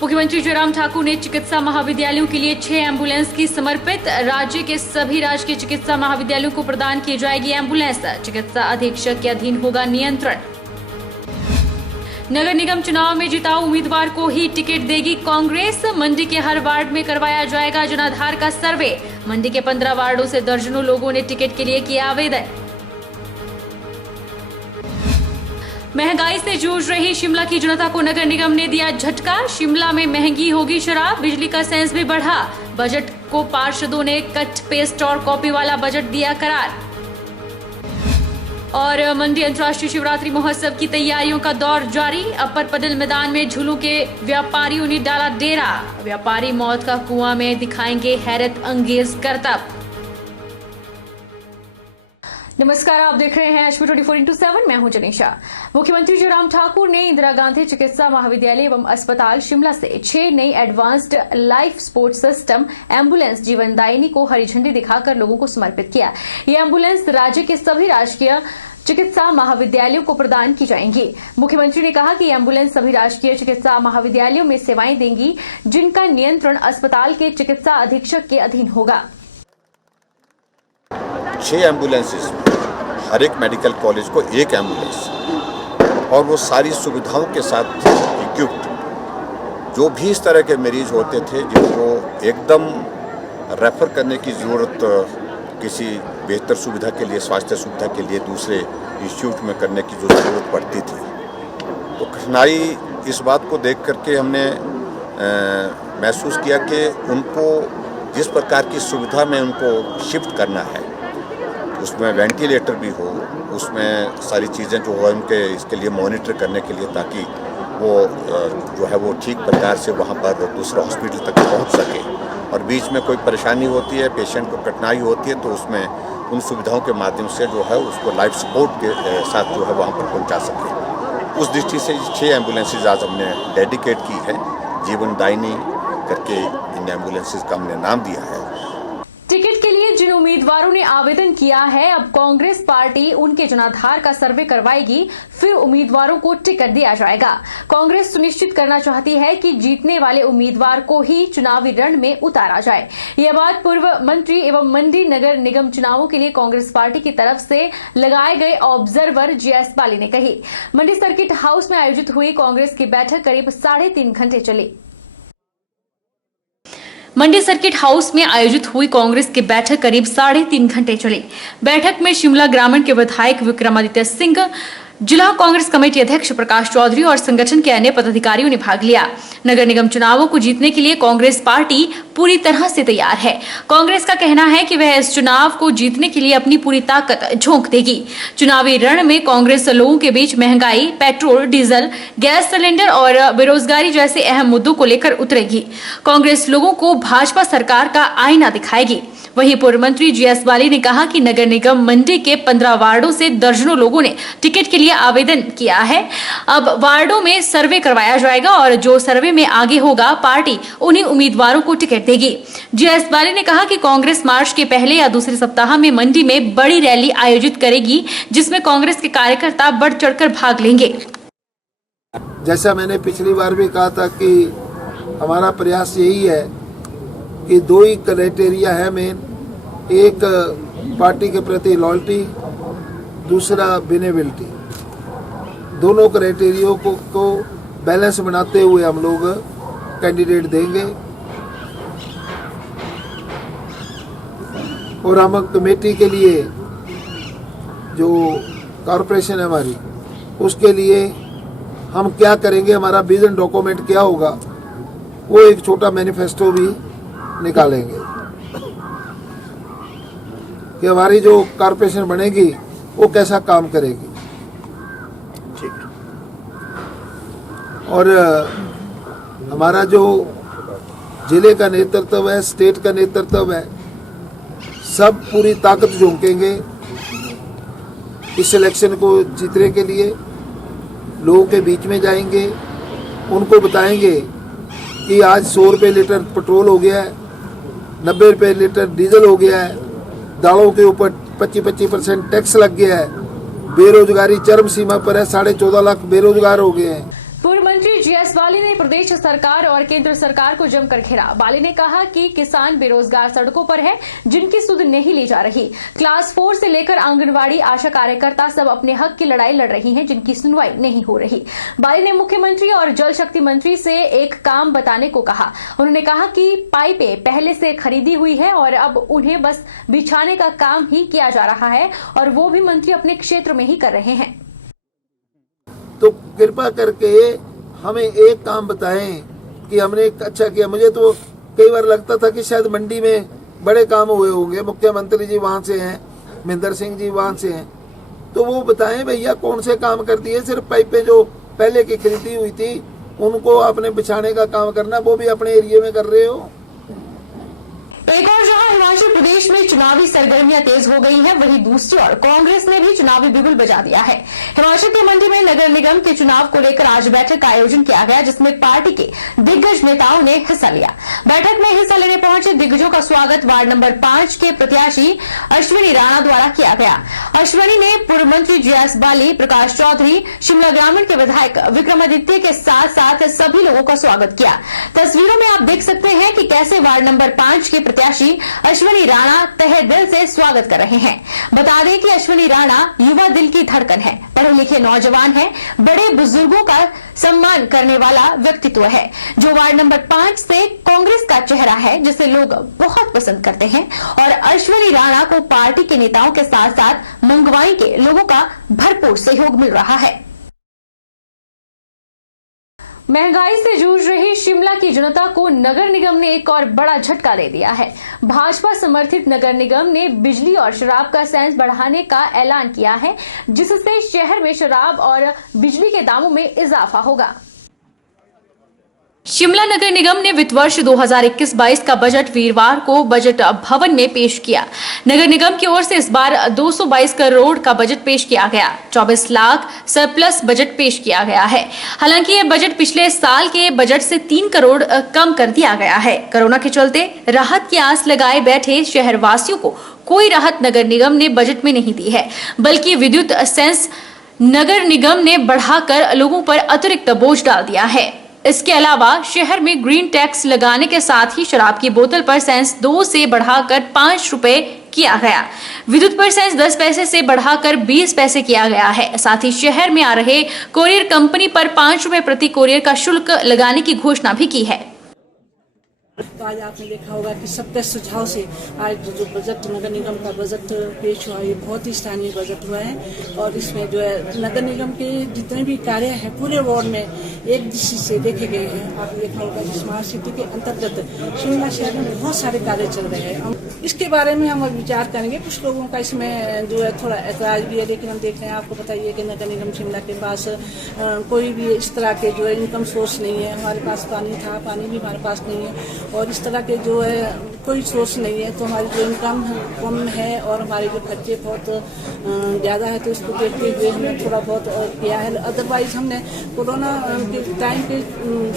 मुख्यमंत्री जयराम ठाकुर ने चिकित्सा महाविद्यालयों के लिए 6 एम्बुलेंस की समर्पित। राज्य के सभी राजकीय चिकित्सा महाविद्यालयों को प्रदान की जाएगी एम्बुलेंस। चिकित्सा अधीक्षक के अधीन होगा नियंत्रण। नगर निगम चुनाव में जिताऊ उम्मीदवार को ही टिकट देगी कांग्रेस। मंडी के हर वार्ड में करवाया जाएगा जनाधार का सर्वे। मंडी के 15 वार्डों से दर्जनों लोगों ने टिकट के लिए किया आवेदन। महंगाई से जूझ रही शिमला की जनता को नगर निगम ने दिया झटका। शिमला में महंगी होगी शराब, बिजली का सेंस भी बढ़ा। बजट को पार्षदों ने कट पेस्ट और कॉपी वाला बजट दिया करार। और मंडी अंतर्राष्ट्रीय शिवरात्रि महोत्सव की तैयारियों का दौर जारी। अपर पडल मैदान में झूलों के व्यापारियों ने डाला डेरा। व्यापारी मौत का कुआं में दिखाएंगे हैरत अंगेज करतब। नमस्कार, आप देख रहे हैं एचपी 24x7। मैं हूं जनीशा। मुख्यमंत्री जयराम ठाकुर ने इंदिरा गांधी चिकित्सा महाविद्यालय एवं अस्पताल शिमला से 6 नई advanced life support system ambulance जीवनदायिनी को हरी झंडी दिखाकर लोगों को समर्पित किया। ये एम्बुलेंस राज्य के सभी राजकीय चिकित्सा महाविद्यालयों को प्रदान की जाएंगी। मुख्यमंत्री ने कहा कि एम्बुलेंस सभी राजकीय चिकित्सा महाविद्यालयों में सेवाएं देंगी, जिनका नियंत्रण अस्पताल के चिकित्सा अधीक्षक के अधीन होगा। 6 एम्बुलेंसेस, हर एक मेडिकल कॉलेज को 1 एम्बुलेंस, और वो सारी सुविधाओं के साथ इक्विप्ड। जो भी इस तरह के मरीज होते थे जिनको एकदम रेफर करने की ज़रूरत किसी बेहतर सुविधा के लिए, स्वास्थ्य सुविधा के लिए दूसरे इंस्टीट्यूट में करने की जो ज़रूरत पड़ती थी, तो कठिनाई इस बात को देख करके हमने महसूस किया कि उनको जिस प्रकार की सुविधा में उनको शिफ्ट करना है, उसमें वेंटिलेटर भी हो, उसमें सारी चीज़ें जो है उनके इसके लिए मॉनिटर करने के लिए, ताकि वो जो है वो ठीक प्रकार से वहाँ पर दूसरे हॉस्पिटल तक पहुँच सके। और बीच में कोई परेशानी होती है, पेशेंट को कठिनाई होती है, तो उसमें उन सुविधाओं के माध्यम से जो है उसको लाइफ सपोर्ट के साथ जो है वहाँ पर पहुँचा सके। उस दृष्टि से 6 एम्बुलेंसेज आज हमने डेडिकेट की है। जीवनदायिनी करके इन एम्बुलेंसेज का हमने नाम दिया है। टिकट के लिए जिन उम्मीदवारों ने आवेदन किया है, अब कांग्रेस पार्टी उनके जनाधार का सर्वे करवाएगी, फिर उम्मीदवारों को टिकट दिया जाएगा। कांग्रेस सुनिश्चित करना चाहती है कि जीतने वाले उम्मीदवार को ही चुनावी रण में उतारा जाए। यह बात पूर्व मंत्री एवं मंडी नगर निगम चुनावों के लिए कांग्रेस पार्टी की तरफ से लगाए गए ऑब्जर्वर जीएस बाली ने कही। मंडी सर्किट हाउस में आयोजित हुई कांग्रेस की बैठक करीब 3.5 घंटे चली। मंडी सर्किट हाउस में आयोजित हुई कांग्रेस की बैठक करीब 3.5 घंटे चली। बैठक में शिमला ग्रामीण के विधायक विक्रमादित्य सिंह, जिला कांग्रेस कमेटी अध्यक्ष प्रकाश चौधरी और संगठन के अन्य पदाधिकारियों ने भाग लिया। नगर निगम चुनावों को जीतने के लिए कांग्रेस पार्टी पूरी तरह से तैयार है। कांग्रेस का कहना है कि वह इस चुनाव को जीतने के लिए अपनी पूरी ताकत झोंक देगी। चुनावी रण में कांग्रेस लोगों के बीच महंगाई, पेट्रोल, डीजल, गैस सिलेंडर और बेरोजगारी जैसे अहम मुद्दों को लेकर उतरेगी। कांग्रेस लोगों को भाजपा सरकार का आईना दिखाएगी। वहीं पूर्व मंत्री जीएस बाली ने कहा कि नगर निगम मंडी के 15 वार्डों से दर्जनों लोगों ने टिकट के लिए आवेदन किया है। अब वार्डों में सर्वे करवाया जाएगा और जो सर्वे में आगे होगा, पार्टी उन्हीं उम्मीदवारों को टिकट देगी। जीएस बाली ने कहा कि कांग्रेस मार्च के पहले या दूसरे सप्ताह में मंडी में बड़ी रैली आयोजित करेगी, जिसमें कांग्रेस के कार्यकर्ता बढ़ चढ़कर भाग लेंगे। जैसा मैंने पिछली बार भी कहा था कि हमारा प्रयास यही है कि 2 ही क्राइटेरिया है मेन, एक पार्टी के प्रति लॉयल्टी, दूसरा विनेबिलिटी। दोनों क्राइटेरिया को बैलेंस बनाते हुए हम लोग कैंडिडेट देंगे। और हम कमेटी के लिए, जो कॉरपोरेशन है हमारी, उसके लिए हम क्या करेंगे, हमारा विजन डॉक्यूमेंट क्या होगा, वो एक छोटा मैनिफेस्टो भी निकालेंगे कि हमारी जो कॉरपोरेशन बनेगी वो कैसा काम करेगी। ठीक। और हमारा जो जिले का नेतृत्व है, स्टेट का नेतृत्व है, सब पूरी ताकत झोंकेंगे इस इलेक्शन को जीतने के लिए। लोगों के बीच में जाएंगे, उनको बताएंगे कि आज 100 रुपये लीटर पेट्रोल हो गया है, 90 रुपये लीटर डीजल हो गया है, दालों के ऊपर 25% टैक्स लग गया है, बेरोजगारी चरम सीमा पर है, 14.5 लाख बेरोजगार हो गए हैं। पूर्व मंत्री जीएस बाली ने प्रदेश सरकार और केंद्र सरकार को जमकर घेरा। बाली ने कहा कि किसान बेरोजगार सड़कों पर है, जिनकी सुध नहीं ली जा रही। क्लास 4 से लेकर आंगनवाड़ी आशा कार्यकर्ता सब अपने हक की लड़ाई लड़ रही हैं, जिनकी सुनवाई नहीं हो रही। बाली ने मुख्यमंत्री और जल शक्ति मंत्री से एक काम बताने को कहा। उन्होंने कहा कि पाइपें पहले से खरीदी हुई है और अब उन्हें बस बिछाने का काम ही किया जा रहा है, और वो भी मंत्री अपने क्षेत्र में ही कर रहे हैं। तो कृपा करके हमें एक काम बताएं कि हमने अच्छा किया। मुझे तो कई बार लगता था कि शायद मंडी में बड़े काम हुए होंगे, मुख्यमंत्री जी वहां से हैं, महेंद्र सिंह जी वहां से हैं, तो वो बताएं भैया कौन से काम कर दिए। सिर्फ पाइपें जो पहले की खरीदी हुई थी उनको आपने बिछाने का काम करना, वो भी अपने एरिया में कर रहे हो। एक और जहां हिमाचल प्रदेश में चुनावी सरगर्मियां तेज हो गई हैं, वहीं दूसरी ओर कांग्रेस ने भी चुनावी बिगुल बजा दिया है। हिमाचल के मंडी में नगर निगम के चुनाव को लेकर आज बैठक का आयोजन किया गया, जिसमें पार्टी के दिग्गज नेताओं ने हिस्सा लिया। बैठक में हिस्सा लेने पहुंचे दिग्गजों का स्वागत वार्ड नंबर 5 के प्रत्याशी अश्विनी राणा द्वारा किया गया। अश्विनी ने पूर्व मंत्री जीएस बाली, प्रकाश चौधरी, शिमला ग्रामीण के विधायक विक्रमादित्य के साथ साथ सभी लोगों का स्वागत किया। तस्वीरों में आप देख सकते हैं कि कैसे वार्ड नंबर 5 के प्रत्याशी अश्विनी राणा तहे दिल से स्वागत कर रहे हैं। बता दें कि अश्विनी राणा युवा दिल की धड़कन है, पढ़े लिखे नौजवान है, बड़े बुजुर्गों का सम्मान करने वाला व्यक्तित्व है, जो वार्ड नंबर 5 से कांग्रेस का चेहरा है, जिसे लोग बहुत पसंद करते हैं। और अश्विनी राणा को पार्टी के नेताओं के साथ साथ मंगवाई के लोगों का भरपूर सहयोग मिल रहा है। महंगाई से जूझ रही शिमला की जनता को नगर निगम ने एक और बड़ा झटका दे दिया है। भाजपा समर्थित नगर निगम ने बिजली और शराब का सेस बढ़ाने का ऐलान किया है, जिससे शहर में शराब और बिजली के दामों में इजाफा होगा। शिमला नगर निगम ने वित्त वर्ष 2021-22 का बजट वीरवार को बजट भवन में पेश किया। नगर निगम की ओर से इस बार 222 करोड़ का बजट पेश किया गया। 24 लाख सरप्लस बजट पेश किया गया है। हालांकि यह बजट पिछले साल के बजट से 3 करोड़ कम कर दिया गया है। कोरोना के चलते राहत की आस लगाए बैठे शहरवासियों को कोई राहत नगर निगम ने बजट में नहीं दी है, बल्कि विद्युत सेस नगर निगम ने बढ़ाकर लोगों पर अतिरिक्त बोझ डाल दिया है। इसके अलावा शहर में ग्रीन टैक्स लगाने के साथ ही शराब की बोतल पर सेस 2 से बढ़ाकर 5 रुपए किया गया। विद्युत पर सेस 10 पैसे से बढ़ाकर 20 पैसे किया गया है। साथ ही शहर में आ रहे कोरियर कंपनी पर 5 रुपए प्रति कोरियर का शुल्क लगाने की घोषणा भी की है। तो आज आपने देखा होगा कि सबके सुझाव से आज जो बजट नगर निगम का बजट पेश हुआ, ये बहुत ही स्थानीय बजट हुआ है। और इसमें जो है नगर निगम के जितने भी कार्य हैं पूरे वार्ड में एक दृष्टि से देखे गए हैं। आपने देखा होगा कि स्मार्ट सिटी के अंतर्गत शिमला शहर में बहुत सारे कार्य चल रहे हैं। इसके बारे में हम विचार करेंगे। कुछ लोगों का इसमें जो है थोड़ा ऐतराज भी है, लेकिन हम देख रहे हैं, आपको बताइए कि नगर निगम शिमला के पास कोई भी इस तरह के जो है इनकम सोर्स नहीं है। हमारे पास पानी था, पानी भी हमारे पास नहीं है, और इस तरह के जो है कोई सोर्स नहीं है। तो हमारी जो इनकम कम है और हमारे जो खर्चे बहुत ज़्यादा है, तो इसको देखते हुए हमने थोड़ा बहुत किया है। अदरवाइज हमने कोरोना के टाइम के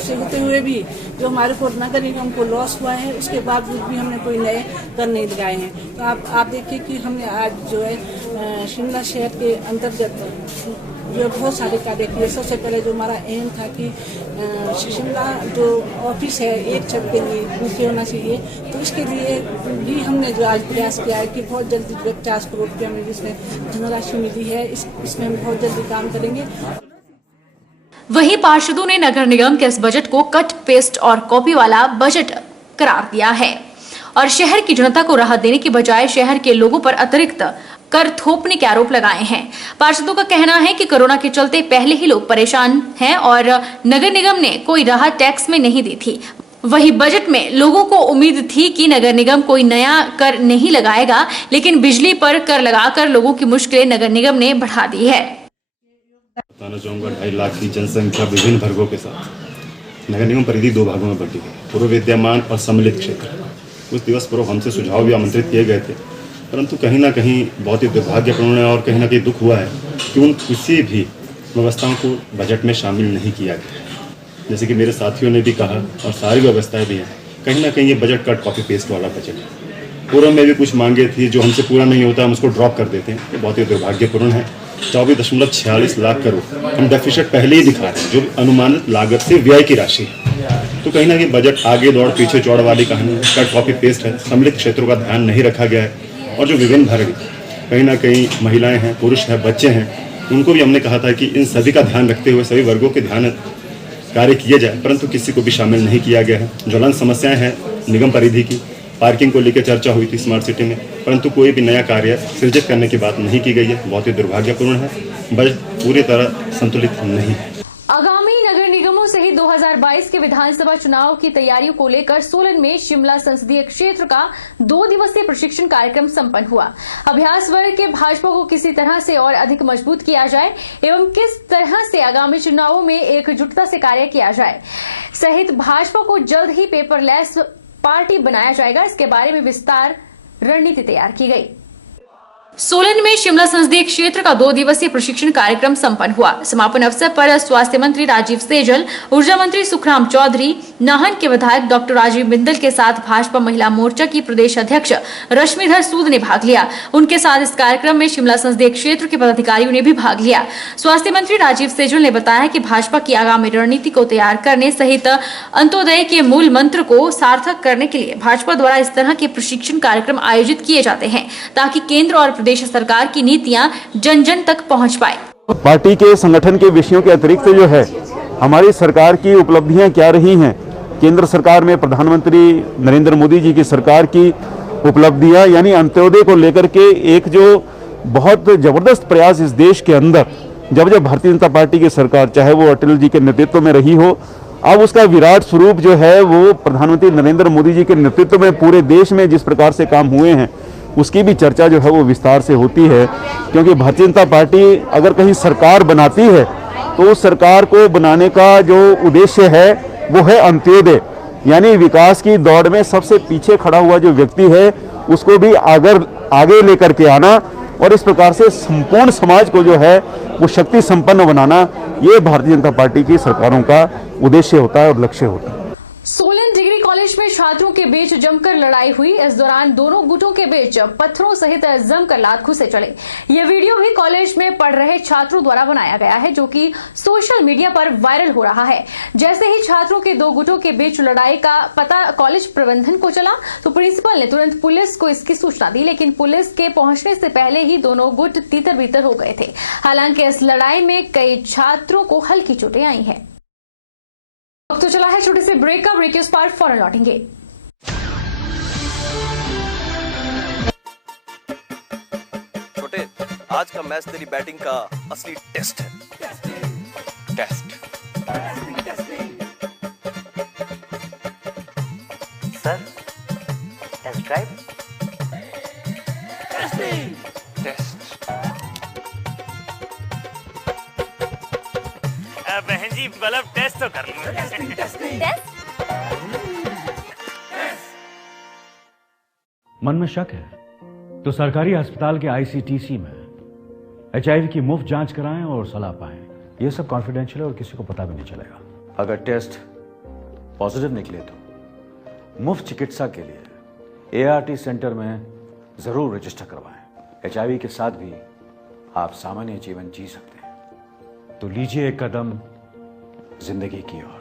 से होते हुए भी जो हमारे को नगर निगम को लॉस हुआ है, उसके बावजूद भी हमने कोई नए कर नहीं लगाए हैं। तो आप देखिए कि हमने आज जो है शिमला शहर के अंतर्गत जो बहुत सारे कार्य किए। सबसे पहले जो हमारा एम था कि शिमला जो ऑफिस है एक छत के नीचे होना चाहिए, तो इसके लिए भी हमने जो आज प्रयास किया है कि बहुत जल्दी 50 करोड़ रुपये हमें जिसमें धनराशि मिली है, इसमें हम बहुत जल्दी काम करेंगे। वहीं पार्षदों ने नगर निगम के इस बजट को कट पेस्ट और कॉपी वाला बजट करार दिया है और शहर की जनता को राहत देने की बजाय शहर के लोगों पर अतिरिक्त कर थोपने के आरोप लगाए हैं। पार्षदों का कहना है कि कोरोना के चलते पहले ही लोग परेशान हैं और नगर निगम ने कोई राहत टैक्स में नहीं दी थी। वहीं बजट में लोगों को उम्मीद थी कि नगर निगम कोई नया कर नहीं लगाएगा, लेकिन बिजली पर कर लगाकर लोगों की मुश्किलें नगर निगम ने बढ़ा दी है। बताना चाहूँगा 2.5 लाख की जनसंख्या विभिन्न वर्गों के साथ नगर निगम परिधि 2 भागों में बंटी गई, पूर्व विद्यमान और सम्मिलित क्षेत्र। उस दिवस पर हमसे सुझाव भी आमंत्रित किए गए थे, परंतु कहीं ना कहीं बहुत ही दुर्भाग्यपूर्ण है और कहीं ना कहीं दुख हुआ है कि उन किसी भी व्यवस्थाओं को बजट में शामिल नहीं किया गया। जैसे कि मेरे साथियों ने भी कहा और सारी व्यवस्थाएं भी हैं, कहीं ना कहीं ये बजट कट कॉपी पेस्ट वाला बजट है। पूर्व में भी कुछ मांगे थी जो हमसे पूरा नहीं होता, हम उसको ड्रॉप कर देते हैं। ये बहुत ही दुर्भाग्यपूर्ण है। 24.46 लाख करोड़ हम डेफिसिट पहले ही दिखा रहे हैं, जो अनुमानित लागत से व्यय की राशि है। तो कहीं ना कहीं बजट आगे दौड़ पीछे चौड़ वाली कहानी, कट कॉपी पेस्ट है, सम्मिलित क्षेत्रों का ध्यान नहीं रखा गया है। और जो विभिन्न वर्ग कहीं ना कहीं महिलाएं हैं, पुरुष हैं, बच्चे हैं, उनको भी हमने कहा था कि इन सभी का ध्यान रखते हुए सभी वर्गों के ध्यान कार्य किए जाए, परंतु किसी को भी शामिल नहीं किया गया है। ज्वलंत समस्याएं हैं निगम परिधि की, पार्किंग को लेकर चर्चा हुई थी स्मार्ट सिटी में, परंतु कोई भी नया कार्य सृजित करने की बात नहीं की गई है। बहुत ही दुर्भाग्यपूर्ण है, बजट पूरी तरह संतुलित नहीं है। आगामी नगर निगमों सहित 2022 के विधानसभा चुनाव की तैयारियों को लेकर सोलन में शिमला संसदीय क्षेत्र का 2 दिवसीय प्रशिक्षण कार्यक्रम संपन्न हुआ। अभ्यास वर्ग के भाजपा को किसी तरह से और अधिक मजबूत किया जाए एवं किस तरह से आगामी चुनावों में एकजुटता से कार्य किया जाए सहित भाजपा को जल्द ही पेपरलेस पार्टी बनाया जाएगा, इसके बारे में विस्तार रणनीति तैयार की गई। सोलन में शिमला संसदीय क्षेत्र का 2 दिवसीय प्रशिक्षण कार्यक्रम संपन्न हुआ। समापन अवसर पर स्वास्थ्य मंत्री राजीव सेजल, ऊर्जा मंत्री सुखराम चौधरी, नाहन के विधायक डॉक्टर राजीव बिंदल के साथ भाजपा महिला मोर्चा की प्रदेश अध्यक्ष रश्मिधर सूद ने भाग लिया। उनके साथ इस कार्यक्रम में शिमला संसदीय क्षेत्र के पदाधिकारियों ने भी भाग लिया। स्वास्थ्य मंत्री राजीव सेजल ने बताया कि भाजपा की आगामी रणनीति को तैयार करने सहित अंत्योदय के मूल मंत्र को सार्थक करने के लिए भाजपा द्वारा इस तरह के प्रशिक्षण कार्यक्रम आयोजित किए जाते हैं, ताकि केंद्र और प्रदेश सरकार की नीतियां जन जन तक पहुंच पाए। पार्टी के संगठन के विषयों के अतिरिक्त जो है हमारी सरकार की उपलब्धियां क्या रही हैं, केंद्र सरकार में प्रधानमंत्री नरेंद्र मोदी जी की सरकार की उपलब्धियां, यानी अंत्योदय को लेकर के एक जो बहुत जबरदस्त प्रयास इस देश के अंदर जब भारतीय जनता पार्टी की सरकार, चाहे वो अटल जी के नेतृत्व में रही हो, अब उसका विराट स्वरूप जो है वो प्रधानमंत्री नरेंद्र मोदी जी के नेतृत्व में पूरे देश में जिस प्रकार से काम हुए हैं, उसकी भी चर्चा जो है वो विस्तार से होती है। क्योंकि भारतीय जनता पार्टी अगर कहीं सरकार बनाती है तो उस सरकार को बनाने का जो उद्देश्य है वो है अंत्योदय, यानी विकास की दौड़ में सबसे पीछे खड़ा हुआ जो व्यक्ति है उसको भी आगे लेकर के आना और इस प्रकार से संपूर्ण समाज को जो है वो शक्ति संपन्न बनाना, ये भारतीय जनता पार्टी की सरकारों का उद्देश्य होता है और लक्ष्य होता है। सोलन डिग्री कॉलेज में छात्रों के बीच जमकर लड़ाई हुई। इस दौरान दोनों गुटों के बीच पत्थरों सहित जमकर लात घुसे चले। यह वीडियो भी कॉलेज में पढ़ रहे छात्रों द्वारा बनाया गया है, जो कि सोशल मीडिया पर वायरल हो रहा है। जैसे ही छात्रों के 2 गुटों के बीच लड़ाई का पता कॉलेज प्रबंधन को चला तो प्रिंसिपल ने तुरंत पुलिस को इसकी सूचना दी, लेकिन पुलिस के पहुंचने से पहले ही दोनों गुट तीतर बीतर हो गए थे। हालांकि इस लड़ाई में कई छात्रों को हल्की चोटें आई हैं। तो चला है छोटे से ब्रेक का, ब्रेक के उस पार फौरन लौटेंगे। छोटे, आज का मैच तेरी बैटिंग का असली टेस्ट है। Test sir, test drive. Test बहन जी, मतलब टेस्ट तो कर लो। मन में शक है तो सरकारी अस्पताल के आईसीटीसी में HIV की मुफ्त जांच कराएं और सलाह पाएं। ये सब कॉन्फिडेंशियल है और किसी को पता भी नहीं चलेगा। अगर टेस्ट पॉजिटिव निकले तो मुफ्त चिकित्सा के लिए ART सेंटर में जरूर रजिस्टर करवाएं। HIV के साथ भी आप सामान्य जीवन जी सकते हैं। तो लीजिए एक कदम जिंदगी की ओर।